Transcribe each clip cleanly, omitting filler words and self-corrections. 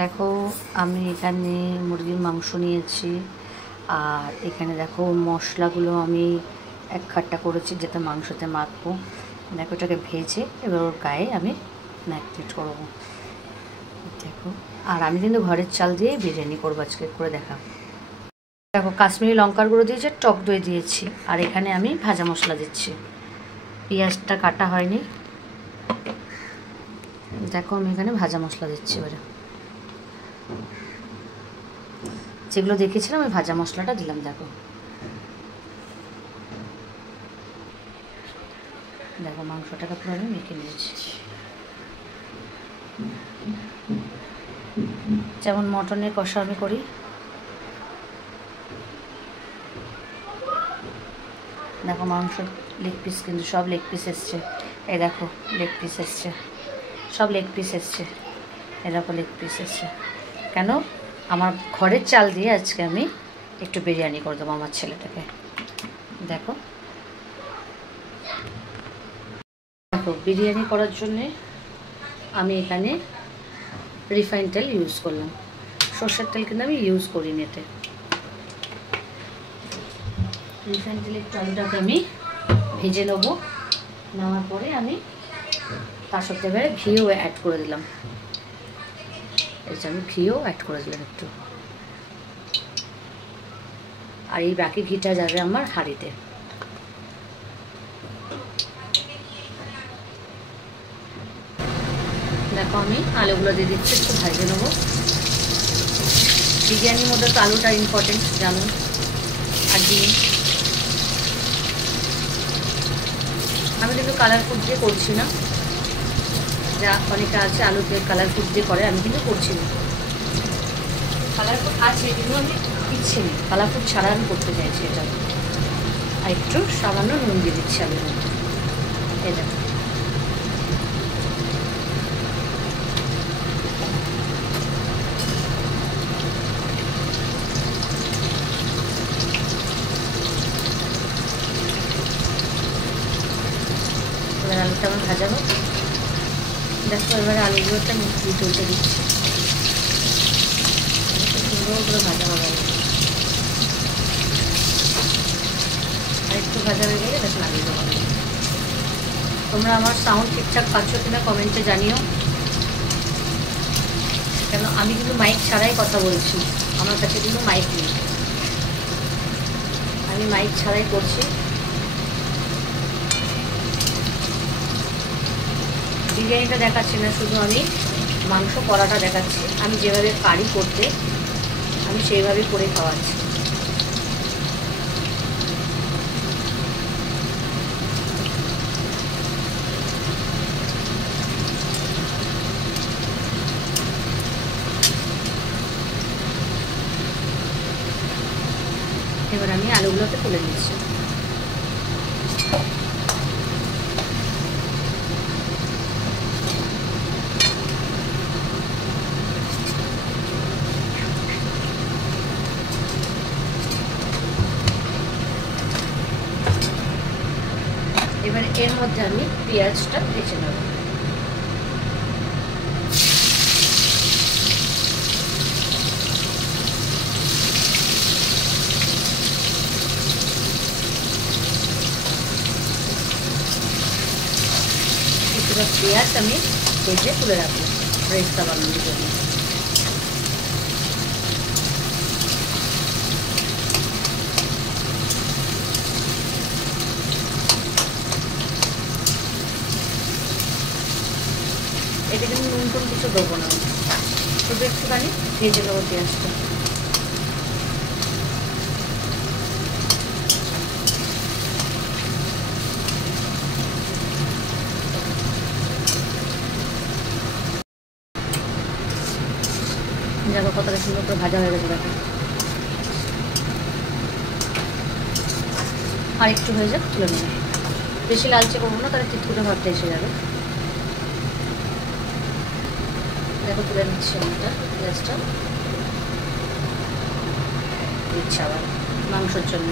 দেখো আমি এখানে মুরগির মাংস নিয়েছি আর এখানে দেখো মশলাগুলো আমি এক খাট্টা করেছি যাতে মাংসতে মাখবো। দেখো এটাকে ভেজে এবার ওর গায়ে আমি ম্যারিনেট করবো। দেখো আর আমি কিন্তু ঘরের চাল দিয়ে বিরিয়ানি করবো আজকে, করে দেখা। দেখো কাশ্মীরি লঙ্কার গুঁড়ো দিয়েছি, টক দই দিয়েছি আর এখানে আমি ভাজা মশলা দিচ্ছি। পেঁয়াজটা কাটা হয়নি। দেখো আমি এখানে ভাজা মশলা দিচ্ছি। এবারে যেগুলো দেখেছিলাম ওই ভাজা মশলাটা দিলাম। দেখো দেখো মাংসটাকে পুরো আমি মেখে নিয়েছি, যেমন মটনের কষা আমি করি। দেখো মাংস লেগ পিস, কিন্তু সব লেগ পিস এসছে। এই দেখো লেগ পিস এসছে, সব লেগ পিস এসছে। এই দেখো লেগ পিস এসছে। কেন? আমার ঘরের চাল দিয়ে আজকে আমি একটু বিরিয়ানি করে দেবো আমার ছেলেটাকে। দেখো দেখো বিরিয়ানি করার জন্যে আমি এখানে রিফাইন তেল ইউজ করলাম, সর্ষের তেল কিন্তু আমি ইউজ করিনি এতে। রিফাইন তেলে একটু আলুটাকে আমি ভেজে নেবো। নেওয়ার পরে আমি তার সাথে এবারে ঘিও অ্যাড করে দিলাম। এই যে আমি ঘিও অ্যাড করে দিলাম একটু, আর এই বাকি ঘিটা যাবে আমার হাঁড়িতে। দেখো আমি আলুগুলো দিয়ে দিচ্ছি, একটু ভেজে নেবো। বিরিয়ানির মধ্যে তো আলুটা ইম্পর্টেন্ট জানো, আর ডিম। আমি কিন্তু কালার ফুড দিয়ে করছি না, যা অনেকে আছে আলুতে কালার ফুড দিয়ে করে, আমি কিন্তু করছি না। কালার ফুড আছে কিন্তু আমি দিচ্ছি না, কালার ফুড ছাড়া আমি করতে চাইছি এটা। আর একটু সামান্য নুন দিয়ে দিচ্ছি আলুর মধ্যে। এই দেখো এবার আলুটা আমার ভাজা হোক। দেখো এবারে আলুগুলোটা মিশিয়ে তুলতে দিচ্ছি, সুন্দর করে ভাজা হবে। আর একটু ভাজা হয়ে গেলে বেশ নামিয়ে দেবো। তোমরা আমার সাউন্ড ঠিকঠাক পাচ্ছ কিনা কমেন্টে জানিও, কেন আমি কিন্তু মাইক ছাড়াই কথা বলছি, আমার কাছে কিন্তু মাইক নেই, আমি মাইক ছাড়াই করছি। বিরিয়ানিটা দেখাচ্ছি না, শুধু আমি মাংস কড়াটা দেখাচ্ছি। আমি যেভাবে পারি করতে আমি সেইভাবে করে খাওয়াচ্ছি। এবার আমি আলুগুলোকে তুলে নিচ্ছি। এবার এর মধ্যে আমি পেঁয়াজটা ভেজে নেব। কিছুটা পেঁয়াজ আমি ভেজে তুলে রাখবো রেস্তা বানানোর জন্য। এটা কিন্তু নুন টুন কিছু দেবো না, শুধু একটুখানি ভেজে নেবো পেঁয়াজটা। দেখো কতটা সুন্দর করে ভাজা হয়ে গেছে। দেখো আর একটু হয়ে যাক, তুলে নেব। বেশি লালচে করবো না, তাহলে তিতকুটে ভাবটা এসে যাবে। দেখো তুলে নিচ্ছি আমরা পেঁয়াজটা, দিচ্ছি আবার মাংসের জন্য।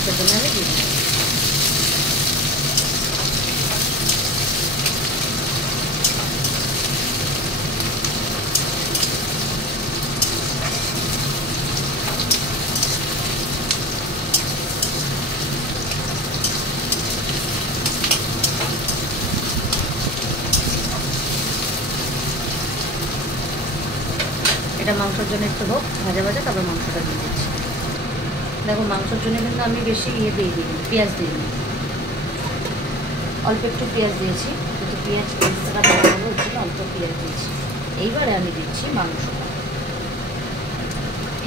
মাংসের জন্য আমি দিয়ে দিচ্ছি। এটা মাংসের জন্য একটু হোক ভাজা ভাজা, তারপর মাংসটা দিয়ে দিচ্ছি। দেখো মাংসের জন্য কিন্তু আমি বেশি দিয়ে দিই, পেঁয়াজ দিইনি, অল্প একটু পেঁয়াজ দিয়েছি, কিন্তু পেঁয়াজ পেঁয়াজটা ভালো হচ্ছিল, অল্প পেঁয়াজ দিয়েছি। এইবারে আমি দিচ্ছি মাংসটা।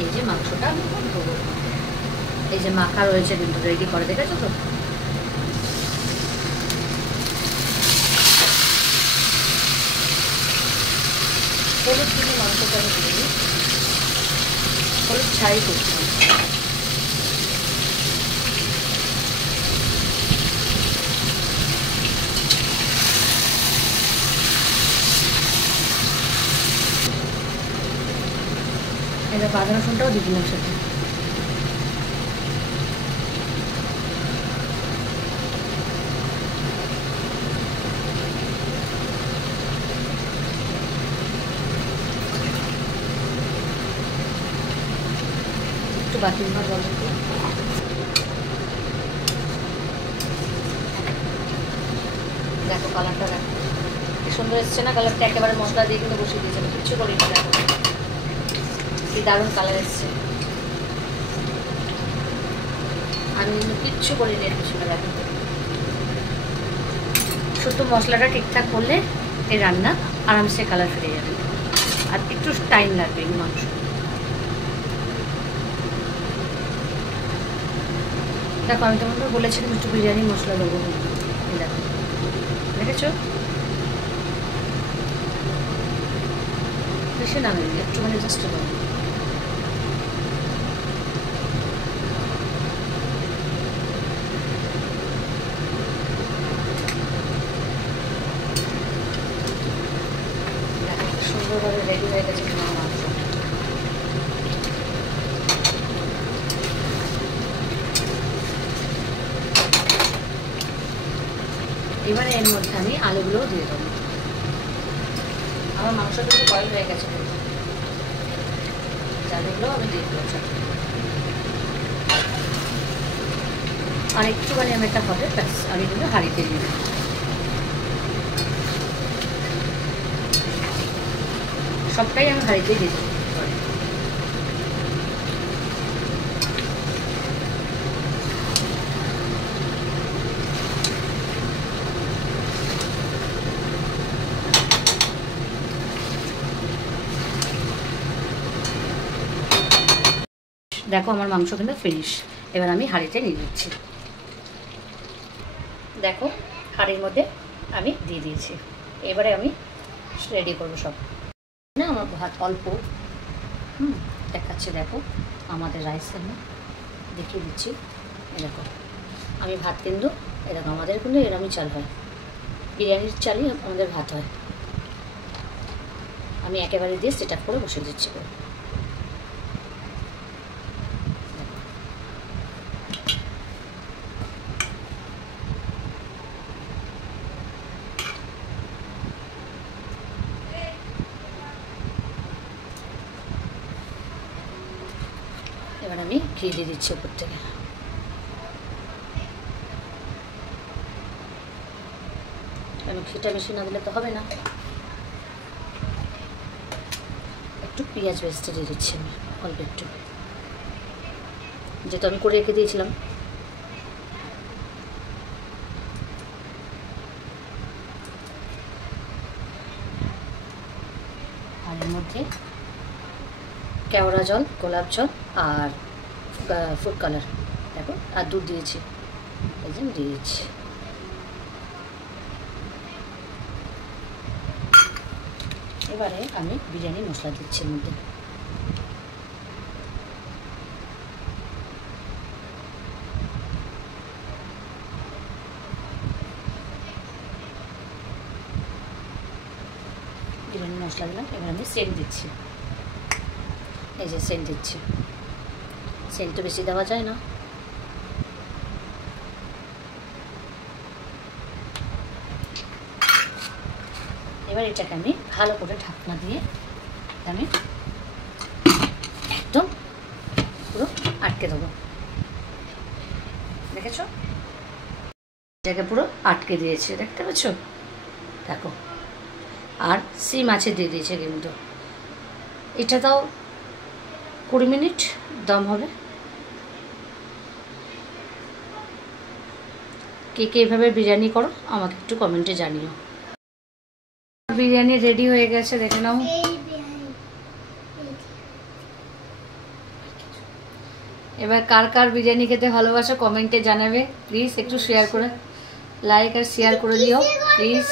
এই যে মাংসটা আমি দেবো, এই যে মাখা রয়েছে কিন্তু রেডি করে, দেখেছো তো? হলুদ কিন্তু মাংসটা আমি দিয়ে দিই, হলুদ ছাড়াই করছি। এবার আদা রসুনটাও দিয়ে দিলাম সাথে। একটু বাকি মাছ জল দিয়ে দেখো কালারটা, দেখো কি সুন্দর এসছে না কালারটা? একেবারে মশলা দিয়ে কিন্তু বসিয়ে দিয়েছে, কিচ্ছু করিনি। দেখো কি দারুণ কালার এসছে, আমি কিন্তু কিচ্ছু করিনি এর পিছনে। দেখো শুধু মশলাটা ঠিকঠাক করলে এই রান্না আরামসে কালার ফিরে যাবে, আর একটু টাইম লাগবে এই মাংস। দেখো আমি তোমাকে বলেছিলাম একটু বিরিয়ানি মশলা দেবো, দেখো দেখেছো? বেশি নামে একটুখানি জাস্ট দেবো। সুন্দরভাবে রেডি হয়ে গেছে তোমার মাংস। এবারে এর মধ্যে আমি আলুগুলোও দিয়ে দেবো। আমার মাংসটা কিন্তু বয়েল হয়ে গেছে, আলুগুলো আমি দিয়ে দেবো। আর একটুখানি আমি একটা হবে ব্যাস, আর এগুলো হাঁড়িতে দিয়ে দেবো। সবটাই আমি হাঁড়িতে দিয়ে দেবো। দেখো আমার মাংস কিন্তু ফিনিশ। এবার আমি হাঁড়িতে নিয়ে দিচ্ছি। দেখো হাঁড়ির মধ্যে আমি দিয়ে দিয়েছি। এবারে আমি রেডি করবো সব। না আমার ভাত অল্প দেখাচ্ছি, দেখো আমাদের রাইস আমি দেখিয়ে দিচ্ছি। এরকম আমি ভাত কিন্তু এরকম, আমাদের কিন্তু এরকমই চাল হয়, বিরিয়ানির চালই আমাদের ভাত হয়। আমি একেবারে দিয়ে সেট আপ করে বসে দিচ্ছি। এবার আমি ঘি দিয়ে দিচ্ছি উপর থেকে। কারণ ঘিটা বেশি না দিলে তো হবে না। একটু পেঁয়াজ বেরেস্তা দিয়ে দিচ্ছি আমি অল্প একটু, যেটা আমি করে রেখে দিয়েছিলাম। আর এর মধ্যে কেওড়া জল, গোলাপ জল আর ফুড কালার, দেখো আর দুধ দিয়েছি, এই যে দিয়ে দিচ্ছি। এবারে আমি বিরিয়ানি মশলা দিচ্ছি এর মধ্যে। বিরিয়ানি মশলা দিলাম। এবার আমি সেন্ট দিচ্ছি, এই যে সেন্ট দিচ্ছি। সেন্ট তো বেশি দেওয়া যায় না, এবার এটাকে আমি ভালো করে ঢাকনা দিয়ে আমি একদম পুরো আটকে দেবো। দেখেছো, এটাকে পুরো আটকে দিয়েছে, দেখতে পাচ্ছ? দেখো, আর সিম আছে দিয়ে দিয়েছে কিন্তু। এটা তাও 20 মিনিট দম হবে। কে কে এইভাবে বিরিয়ানি করো আমাকে একটু কমেন্টে জানিও। বিরিয়ানি রেডি হয়ে গেছে, দেখে নাও। এবার কার কার বিরিয়ানি খেতে ভালোবাসো কমেন্টে জানাবে প্লিজ। একটু শেয়ার করে, লাইক আর শেয়ার করে দিও প্লিজ।